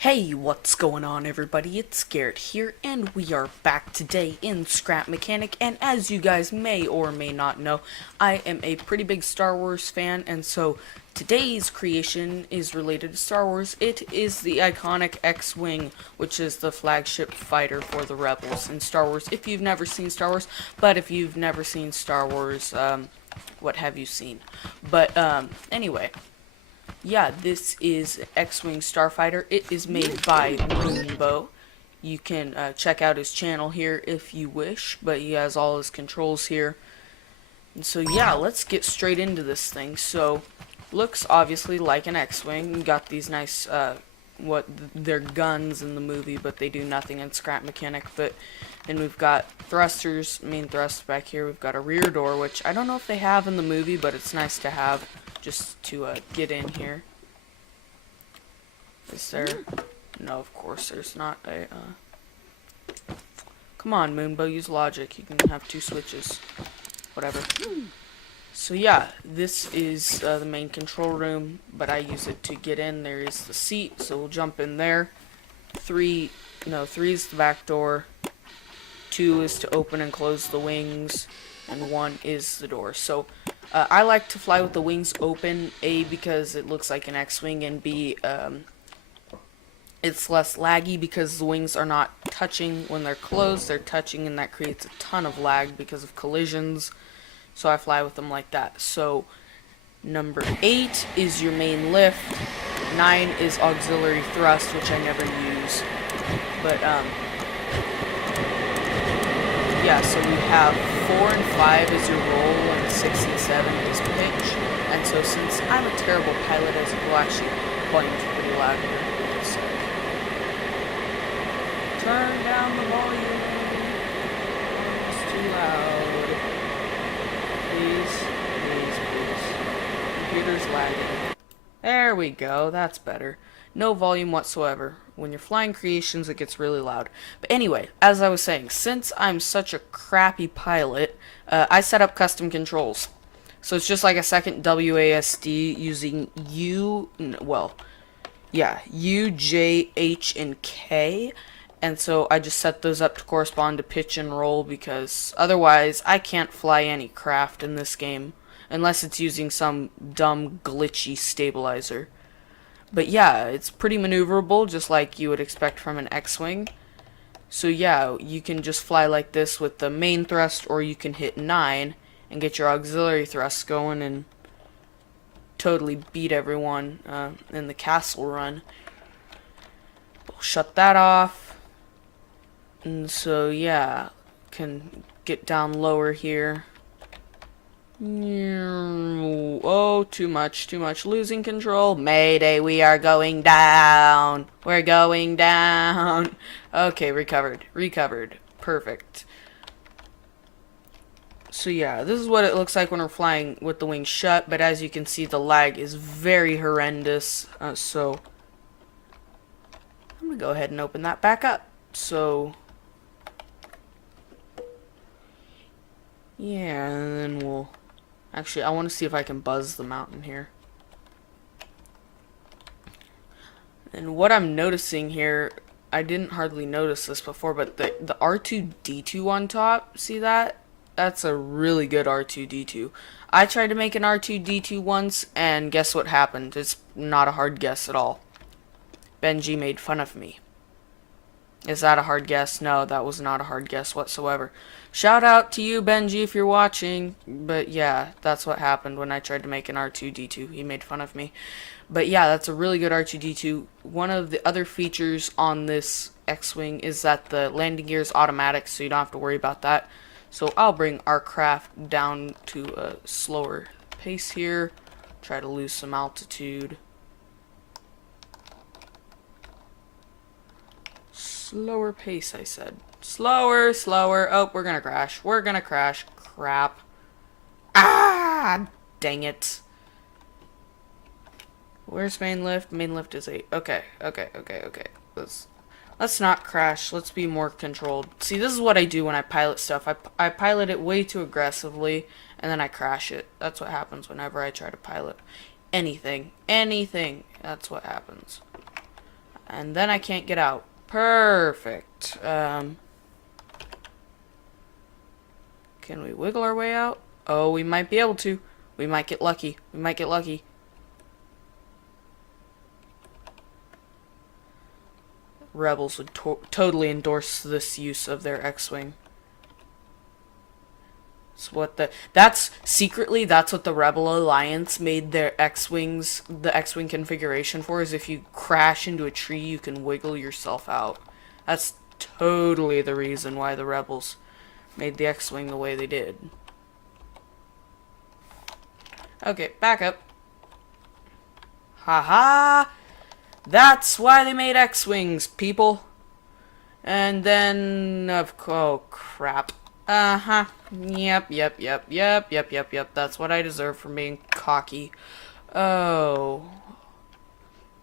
Hey, what's going on everybody? It's Garrett here, and we are back today in Scrap Mechanic, and as you guys may or may not know, I am a pretty big Star Wars fan, and so today's creation is related to Star Wars. It is the iconic X-Wing, which is the flagship fighter for the Rebels in Star Wars, if you've never seen Star Wars. But if you've never seen Star Wars, what have you seen? But, anyway. Yeah, this is X-Wing Starfighter. It is made by Moonbow. You can check out his channel here if you wish, but he has all his controls here. And so yeah, let's get straight into this thing. So, looks obviously like an X-Wing. You got these nice, they're guns in the movie, but they do nothing in Scrap Mechanic. But then we've got thrusters, main thrust back here. We've got a rear door, which I don't know if they have in the movie, but it's nice to have just to get in here. Is there? No, of course there's not a, Come on, Moonbow, use logic. You can have two switches. Whatever. So yeah, this is the main control room, but I use it to get in. There is the seat, so we'll jump in there. Three is the back door. 2 is to open and close the wings, and 1 is the door. So I like to fly with the wings open, A, because it looks like an X-Wing, and B, it's less laggy because the wings are not touching when they're closed. They're touching, and that creates a ton of lag because of collisions. So I fly with them like that. So number 8 is your main lift. 9 is auxiliary thrust, which I never use. But yeah, so we have 4 and 5 is your roll, and 6 and 7 is pitch. And so since I'm a terrible pilot, as you will actually volume's pretty loud here. So turn down the volume. It's too loud. Please, please, please. Computer's lagging. There we go. That's better. No volume whatsoever. When you're flying creations, it gets really loud. But anyway, as I was saying, since I'm such a crappy pilot, I set up custom controls. So it's just like a second WASD using U, J, H, and K. And so I just set those up to correspond to pitch and roll, because otherwise I can't fly any craft in this game unless it's using some dumb glitchy stabilizer. But yeah, it's pretty maneuverable, just like you would expect from an X-Wing. So yeah, you can just fly like this with the main thrust, or you can hit 9 and get your auxiliary thrusts going and totally beat everyone in the castle run. We'll shut that off. And so yeah, can get down lower here. Oh, too much, too much. Losing control. Mayday, we are going down. We're going down. Okay, recovered. Recovered. Perfect. So yeah, this is what it looks like when we're flying with the wings shut, but as you can see, the lag is very horrendous. So I'm going to go ahead and open that back up. So yeah, and then we'll... Actually, I want to see if I can buzz the mountain here. And what I'm noticing here, I didn't hardly notice this before, but the R2-D2 on top, see that? That's a really good R2-D2. I tried to make an R2-D2 once, and guess what happened? It's not a hard guess at all. Benji made fun of me. Is that a hard guess? No, that was not a hard guess whatsoever. Shout out to you, Benji, if you're watching. But yeah, that's what happened when I tried to make an R2-D2. He made fun of me. But yeah, that's a really good R2-D2. One of the other features on this X-Wing is that the landing gear is automatic, so you don't have to worry about that. So I'll bring our craft down to a slower pace here. Try to lose some altitude. Slower pace, I said. Slower, slower. Oh, we're gonna crash. We're gonna crash. Crap. Ah! Dang it. Where's main lift? Main lift is 8. Okay. Let's not crash. Let's be more controlled. See, this is what I do when I pilot stuff. I pilot it way too aggressively, and then I crash it. That's what happens whenever I try to pilot anything. Anything. That's what happens. And then I can't get out. Perfect. Can we wiggle our way out? Oh, we might be able to. We might get lucky. We might get lucky. Rebels would totally endorse this use of their X-Wing. That's secretly, that's what the Rebel Alliance made their X-Wings, the X-Wing configuration for, is if you crash into a tree, you can wiggle yourself out. That's totally the reason why the Rebels made the X-Wing the way they did. Okay, back up. Haha! That's why they made X-Wings, people. And then, oh crap. Uh-huh. Yep. That's what I deserve for being cocky. Oh.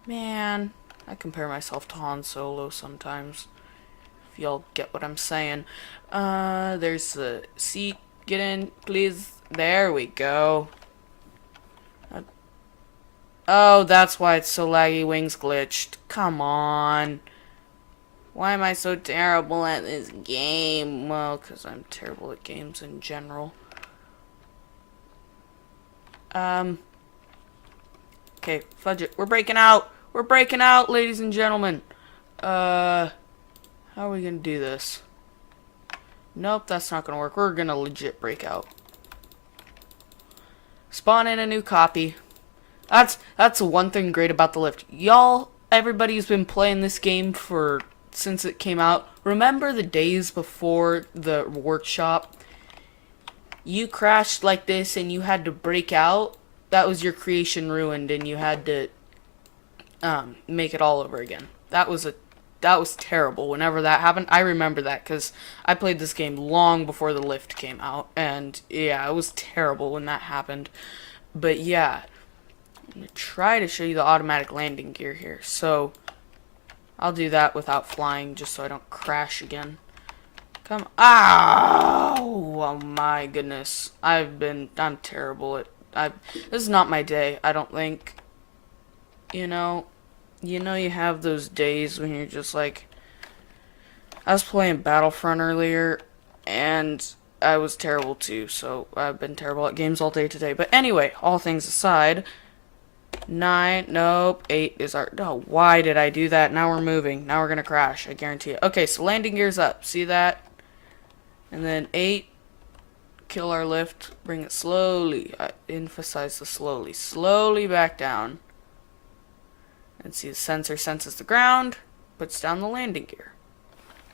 Man. I compare myself to Han Solo sometimes. If y'all get what I'm saying. There's the seat. Get in, please. There we go. Oh, that's why it's so laggy. Wings glitched. Come on. Why am I so terrible at this game? Well, because I'm terrible at games in general. Okay, fudge it. We're breaking out! We're breaking out, ladies and gentlemen! How are we gonna do this? Nope, that's not gonna work. We're gonna legit break out. Spawn in a new copy. That's one thing great about the lift. Y'all, everybody's been playing this game since it came out. Remember the days before the workshop? You crashed like this and you had to break out. That was your creation ruined and you had to make it all over again. That was terrible. Whenever that happened, I remember that because I played this game long before the lift came out, and yeah, it was terrible when that happened. But yeah, I'm gonna try to show you the automatic landing gear here. So I'll do that without flying, just so I don't crash again. Come on. Oh my goodness. I'm terrible at, this is not my day, I don't think. You know you have those days when you're just like, I was playing Battlefront earlier, and I was terrible too, so I've been terrible at games all day today. But anyway, all things aside, 9, nope, 8 is our, oh, why did I do that? Now we're moving. Now we're gonna crash, I guarantee it. Okay, so landing gear's up, see that? And then 8, kill our lift, bring it slowly, I emphasize the slowly back down. And see, the sensor senses the ground, puts down the landing gear.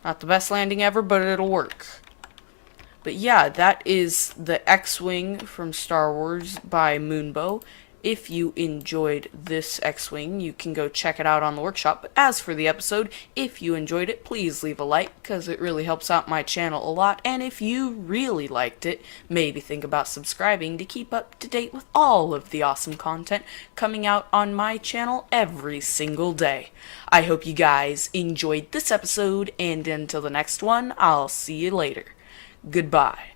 Not the best landing ever, but it'll work. But yeah, that is the X-Wing from Star Wars by Moonbow. If you enjoyed this X-Wing, you can go check it out on the workshop. But as for the episode, if you enjoyed it, please leave a like, because it really helps out my channel a lot. And if you really liked it, maybe think about subscribing to keep up to date with all of the awesome content coming out on my channel every single day. I hope you guys enjoyed this episode, and until the next one, I'll see you later. Goodbye.